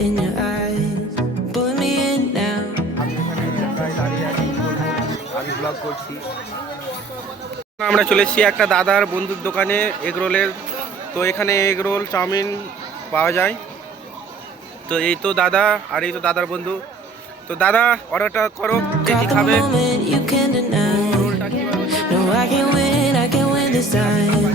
in your eyes, pulling me in now. আমি blog করছি। আমরা চলে এসেছি একটা দাদার বন্ধুর দোকানে এগরোলের। তো এখানে এগরোল চাউমিন পাওয়া যায়। তো এই তো দাদা আর এই তো দাদার বন্ধু। তো দাদা অর্ডারটা করো, কে কি Got the খাবে? moment you can't deny. রোলটা কিভাবে হচ্ছে? No, I can win this time.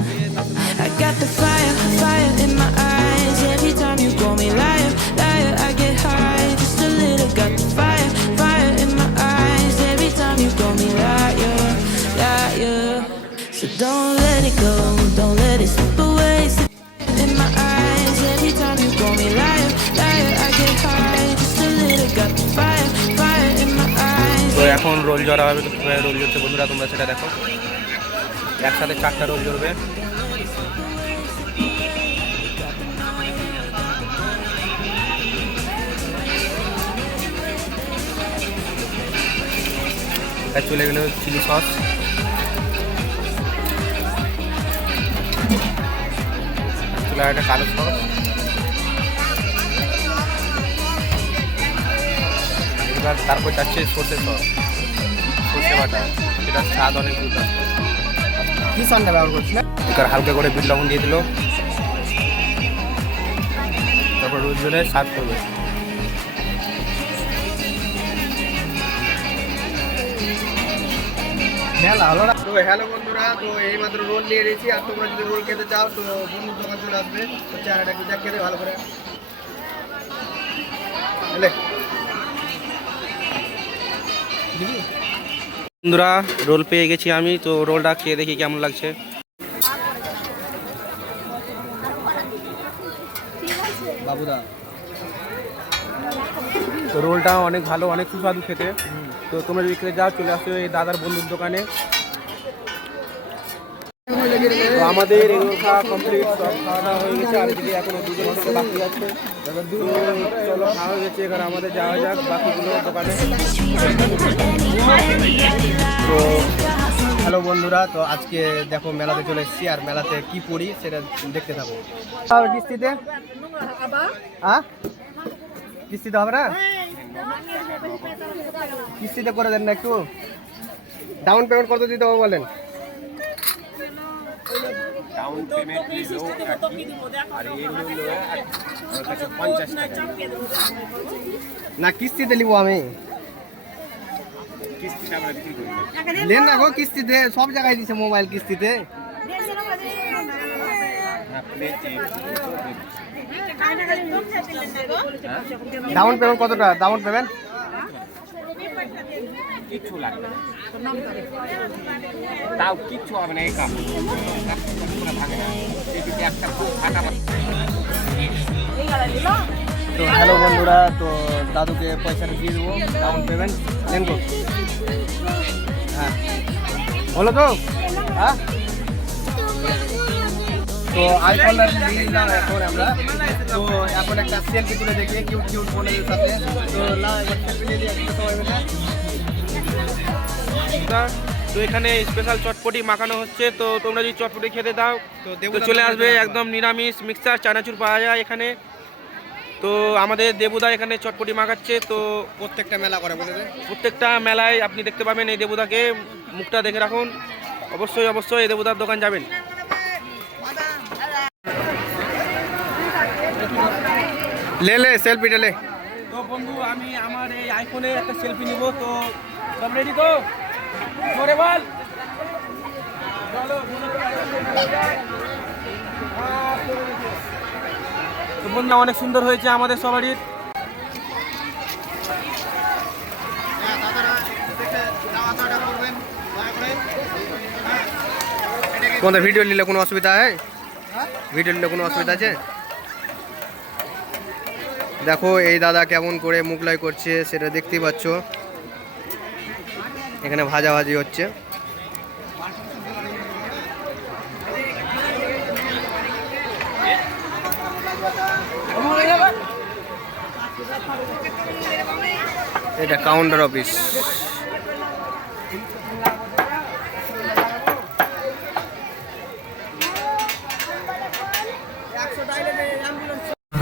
I got the fire, fire in my eyes. Every time you call me liar, liar, I get high just a little. Got the fire, fire in my eyes. Every time you call me liar, liar. So don't let it go, don't let it slip away. In my eyes, every time you call me liar, liar, I get high just a little. Got the fire, fire in my eyes. তো এখন role জড়া হবে, তো কীভাবে role জড়ছে বন্ধুরা তোমরা সেটা দেখো। একসাথে 4টা রোল জড়বে। চলে গেল চিলি সস, চলে একটা কালো সস, এবার তারপর যাচ্ছে সর্ষে সস, সর্ষে বাটা, সেটা স্বাদ অনেক দুর্দান্ত। কি সানটা ব্যবহার করছি না, এবার হালকা করে বিট লবণ দিয়ে দিল, তারপর রোল জলে সার্ভ করবে। তো হ্যালো বন্ধুরা, তো এই মাত্র রোল নিয়ে এসেছি। আর তোমরা যদি রোল খেতে চাও তো বন্ধুর দোকান চলে আসবে। তো চেহারাটা একটু দেখ, খেতে ভালো করে। বন্ধুরা রোল পেয়ে গেছি আমি, তো রোলটা খেয়ে দেখি কেমন লাগছে। বাবুদা, তো রোলটা অনেক ভালো, অনেক সুস্বাদু খেতে। তো তোমরা যদি খেতে যাও চলে আসো এই দাদার বন্ধুর দোকানে। তো আমাদের এগুলো খাওয়া কমপ্লিট, সব খাওয়া দাওয়া হয়ে গেছে। আর এদিকে এখনো দুজন বাকি আছে। চলো খাওয়া হয়ে গেছে, এবার আমাদের যাওয়া যাক বাকিগুলো দোকানে। তো হ্যালো বন্ধুরা, তো আজকে দেখো মেলাতে চলে এসেছি। আর মেলাতে কি পড়ি সেটা দেখতে থাকো। কিস্তিতে কিস্তিতে হবে না, কিস্তিতে করে দেন না একটু। ডাউন পেমেন্ট কত দিতে হবে বলেন? ডাউন পেমেন্ট না, কিস্তিতে নিব আমি। নেন না গো, কিস্তিতে সব জায়গায় দিচ্ছে মোবাইল কিস্তিতে। ডাউন পেমেন্ট কতটা ডাউন পেমেন্ট? কিচ্ছু লাগবে না, তাও কিচ্ছু হবে না। এই কাপ তো হ্যালো বন্ধুরা, তো দাদুকে পয়সাটা দিয়ে দেবো, ডাউন পেমেন্ট নেন গো। হ্যাঁ বলো তো। হ্যাঁ, তো আইফোনটা নিয়ে নিলাম এখন আমরা। তো এখন একটা সেলফি তুলে দেখি কিউট কিউট বোনের সাথে। তো সেলফি নিয়ে একটু সময় মিলে। তো এখানে স্পেশাল চটপটি মাখানো হচ্ছে। তো তোমরা যদি চটপটি খেতে দাও তো চলে আসবে, একদম নিরামিষ মিক্সচার চানাচুর পাওয়া যায় এখানে। তো আমাদের দেবুদা এখানে চটপটি মাখাচ্ছে। তো প্রত্যেকটা মেলা করে বলে, প্রত্যেকটা মেলায় আপনি দেখতে পাবেন এই দেবুদাকে। মুখটা দেখে রাখুন, অবশ্যই অবশ্যই এই দেবুদার দোকান যাবেন। লে সেলফি লে। তো বন্ধু আমি আমার এই আইফোনে একটা সেলফি নিব। তো সব রেডি তো? জোরে বল। তো বন্ধু অনেক সুন্দর হয়েছে আমাদের সবারই। তোমাদের ভিডিও নিলে কোনো অসুবিধা আছে? ভিডিও নিলে কোনো অসুবিধা আছে? দেখো এই দাদা কেমন করে মুগলাই করছে সেটা দেখতেই পাচ্ছ। এখানে ভাজাভাজি হচ্ছে। এটা কাউন্টার অফিস।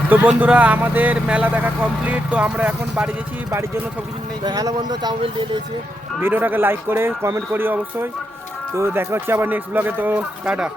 তো বন্ধুরা আমাদের মেলা দেখা কমপ্লিট। তো আমরা এখন বাড়ি গেছি, বাড়ির জন্য সব কিছু নেই। হ্যালো বন্ধু, চাউমিন দিয়ে দিয়েছি। ভিডিওটাকে লাইক করে কমেন্ট করি অবশ্যই। তো দেখা হচ্ছে আবার নেক্সট ব্লগে। তো টাটা।